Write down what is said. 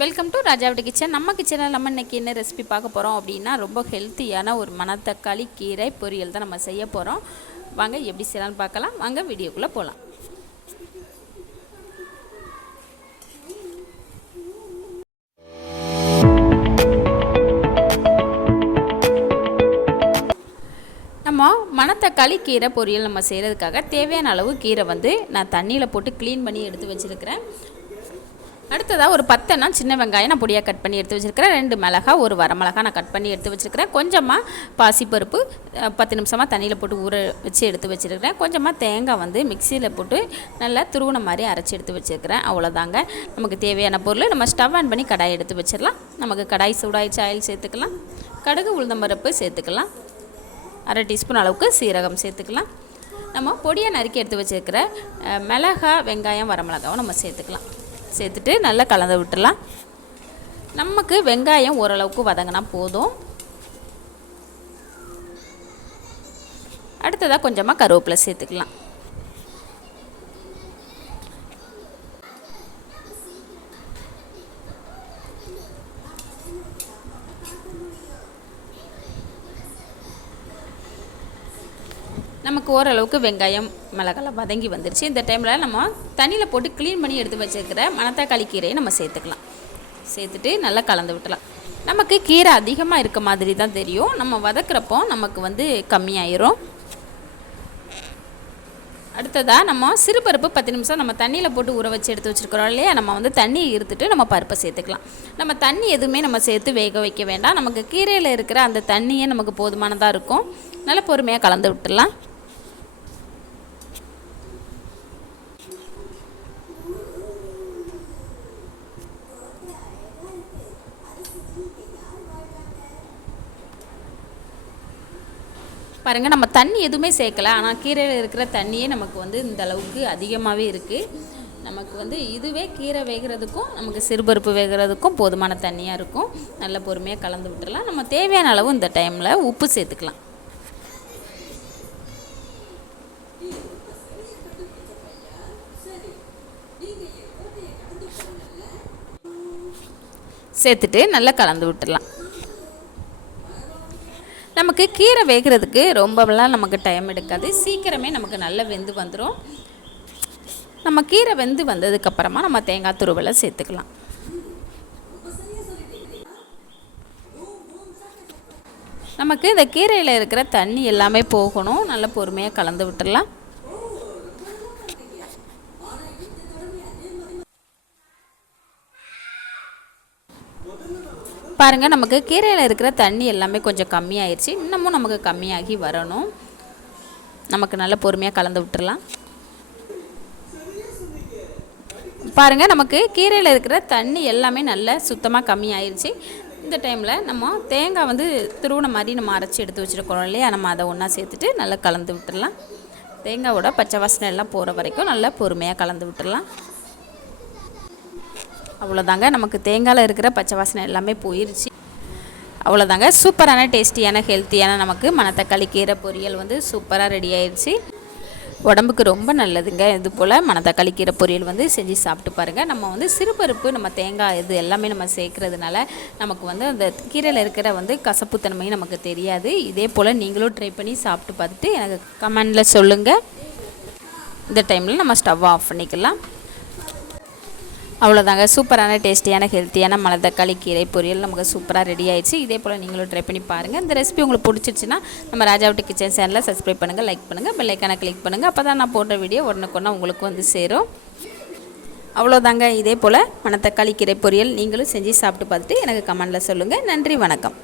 Welcome to ராஜாவோட kitchen. நம்ம கிச்சனில் நம்ம இன்றைக்கி என்ன ரெசிபி பார்க்க போகிறோம் அப்படின்னா, ரொம்ப ஹெல்த்தியான ஒரு மணத்தக்காளி கீரை பொரியல் தான் நம்ம செய்ய போகிறோம். வாங்க எப்படி செய்யலான்னு பார்க்கலாம். வாங்க வீடியோக்குள்ளே போகலாம். நம்ம மணத்தக்காளி கீரை பொரியல் நம்ம செய்கிறதுக்காக தேவையான அளவு கீரை நான் தண்ணியில் போட்டு க்ளீன் பண்ணி எடுத்து வச்சுருக்கிறேன். அடுத்ததாக ஒரு 10 சின்ன வெங்காயம் நான் பொடியாக கட் பண்ணி எடுத்து வச்சுருக்கிறேன். 2 மிளகாய், ஒரு வரமிளகா நான் கட் பண்ணி எடுத்து வச்சுருக்கிறேன். கொஞ்சமாக பாசிப்பருப்பு 10 நிமிஷமாக தண்ணியில் போட்டு ஊற வச்சு எடுத்து வச்சுருக்கிறேன். கொஞ்சமாக தேங்காய் மிக்சியில் போட்டு நல்லா துருவன மாதிரி அரைச்சி எடுத்து வச்சுருக்கிறேன். அவ்வளோதாங்க நமக்கு தேவையான பொருள். நம்ம ஸ்டவ் ஆன் பண்ணி கடாய் எடுத்து வச்சிடலாம். நமக்கு கடாய் சூடாயிடுச்சு, ஆயில் சேர்த்துக்கலாம். கடுகு, உளுந்தம்பருப்பு சேர்த்துக்கலாம். 1/2 டீஸ்பூன் அளவுக்கு சீரகம் சேர்த்துக்கலாம். நம்ம பொடியாக நறுக்கி எடுத்து வச்சுருக்கிற மிளகாய், வெங்காயம், வரமிளகாவும் நம்ம சேர்த்துக்கலாம். சேர்த்துட்டு நல்லா கலந்து விட்டுடலாம். நமக்கு வெங்காயம் ஓரளவுக்கு வதங்கினா போதும். அடுத்ததாக கொஞ்சமாக கருவேப்பிலை சேர்த்துக்கலாம். நமக்கு ஓரளவுக்கு வெங்காயம், மிளகாய் வதங்கி வந்துருச்சு. இந்த டைமில் நம்ம தண்ணியில் போட்டு க்ளீன் பண்ணி எடுத்து வச்சுருக்கிற மணத்தக்காளி கீரையை நம்ம சேர்த்துக்கலாம். சேர்த்துட்டு நல்லா கலந்து விட்டுலாம். நமக்கு கீரை அதிகமாக இருக்க மாதிரி தான் தெரியும். நம்ம வதக்கிறப்போ நமக்கு கம்மியாயிரும். அடுத்ததாக நம்ம சிறுபருப்பு 10 நிமிஷம் நம்ம தண்ணியில் போட்டு ஊற வச்சு எடுத்து வச்சுருக்கிறோம் இல்லையா, நம்ம தண்ணியை இருத்துட்டு நம்ம பருப்பை சேர்த்துக்கலாம். நம்ம தண்ணி எதுவுமே நம்ம சேர்த்து வேக வைக்க வேண்டாம். நமக்கு கீரையில் இருக்கிற அந்த தண்ணியே நமக்கு போதுமானதாக இருக்கும். நல்லா பொறுமையாக கலந்து விட்டுடலாம். பாருங்கள், நம்ம தண்ணி எதுவுமே சேர்க்கலை. ஆனால் கீரையில் இருக்கிற தண்ணியே நமக்கு இந்த அளவுக்கு அதிகமாகவே இருக்குது. நமக்கு இதுவே கீரை வேகிறதுக்கும் நமக்கு சிறுபருப்பு வேகிறதுக்கும் போதுமான தண்ணியாக இருக்கும். நல்ல பொறுமையாக கலந்து விட்டுடலாம். நம்ம தேவையான அளவு இந்த டைமில் உப்பு சேர்த்துக்கலாம். சேர்த்துட்டு நல்லா கலந்து விட்டுடலாம். நமக்கு கீரை வேகிறதுக்கு ரொம்பலாம் நமக்கு டைம் எடுக்காது. சீக்கிரமே நமக்கு நல்லா வெந்து வந்துடும். நம்ம கீரை வெந்து வந்ததுக்கப்புறமா நம்ம தேங்காய் துருவலை சேர்த்துக்கலாம். நமக்கு இந்த கீரையில் இருக்கிற தண்ணி எல்லாமே போகணும். நல்லா பொறுமையாக கலந்து விட்டுடலாம். பாருங்கள், நமக்கு கீரையில் இருக்கிற தண்ணி எல்லாமே கொஞ்சம் கம்மியாயிடுச்சு. இன்னமும் நமக்கு கம்மியாகி வரணும். நமக்கு நல்ல பொறுமையாக கலந்து விட்டுடலாம். பாருங்கள், நமக்கு கீரையில் இருக்கிற தண்ணி எல்லாமே நல்லா சுத்தமாக கம்மியாயிருச்சு. இந்த டைமில் நம்ம தேங்காய் துருவன மாதிரி நம்ம அரைச்சி எடுத்து வச்சுருக்கோம் இல்லையா, நம்ம அதை ஒன்றா சேர்த்துட்டு நல்லா கலந்து விட்டுடலாம். தேங்காயோட பச்சை வாசனை எல்லாம் போகிற வரைக்கும் நல்லா பொறுமையாக கலந்து விட்டுடலாம். அவ்வளோதாங்க, நமக்கு தேங்காயில் இருக்கிற பச்சை வாசனை எல்லாமே போயிடுச்சு. அவ்வளோதாங்க, சூப்பரான டேஸ்டியான ஹெல்த்தியான நமக்கு மணத்தக்காளி கீரை பொரியல் சூப்பராக ரெடி ஆயிடுச்சு. உடம்புக்கு ரொம்ப நல்லதுங்க. இது போல் மணத்தக்காளி கீரை பொரியல் செஞ்சு சாப்பிட்டு பாருங்கள். நம்ம சிறுபருப்பு, நம்ம தேங்காய் இது எல்லாமே நம்ம சேர்க்குறதுனால நமக்கு அந்த கீரையில் இருக்கிற கசப்புத்தன்மையும் நமக்கு தெரியாது. இதே போல் நீங்களும் ட்ரை பண்ணி சாப்பிட்டு பார்த்துட்டு எனக்கு கமெண்டில் சொல்லுங்கள். இந்த டைமில் நம்ம ஸ்டவ் ஆஃப் பண்ணிக்கலாம். அவ்வளோதாங்க, சூப்பரான டேஸ்டியான ஹெல்த்தியான மணத்தக்காளி கீரை பொரியல் நமக்கு சூப்பராக ரெடி ஆயிடுச்சு. இதே போல் நீங்களும் ட்ரை பண்ணி பாருங்கள். இந்த ரெசிபி உங்களுக்கு பிடிச்சிருச்சுன்னா நம்ம ராஜாவோட கிச்சன் சேனலை சப்ஸ்கிரைப் பண்ணுங்கள், லைக் பண்ணுங்கள், பெல் ஐக்கானை கிளிக் பண்ணுங்கள். அப்போ தான் நான் போடுற வீடியோ உடனுக்குடனே உங்களுக்கு சேரும். அவ்வளோதாங்க, இதே போல் மணத்தக்காளி கீரை பொரியல் நீங்களும் செஞ்சு சாப்பிட்டு பார்த்துட்டு எனக்கு கமெண்டில் சொல்லுங்கள். நன்றி, வணக்கம்.